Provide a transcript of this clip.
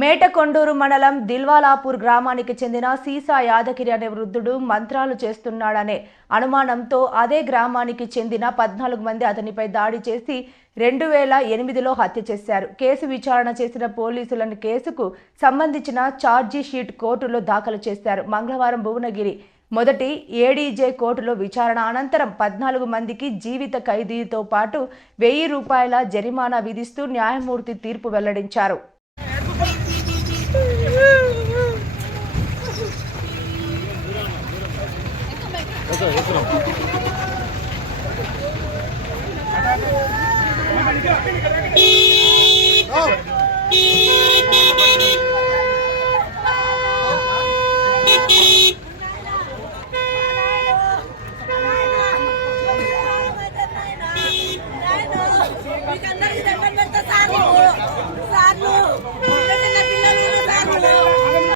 మేటకొండూరు మండలం దిల్వాలాపూర్ గ్రామానికి చెందిన సీసా యాదగిరి అనే వృద్ధుడు మంత్రాలు చేస్తున్నాడనే అనుమానంతో అదే గ్రామానికి చెందిన 14 మంది అతనిపై దాడి చేసి 2008లో హత్య చేశారు. కేసు విచారణ చేసిన పోలీసులను కేసుకు సంబంధించిన ఛార్జీ షీట్ కోర్టులో దాఖలు చేశారు. మంగళవారం భువనగిరి మొదటి ఏడీజే కోర్టులో విచారణ అనంతరం 14 మందికి జీవిత ఖైదీతో పాటు 1000 రూపాయల జరిమానా విధిస్తూ న్యాయమూర్తి తీర్పు వెల్లడించారు. Oh!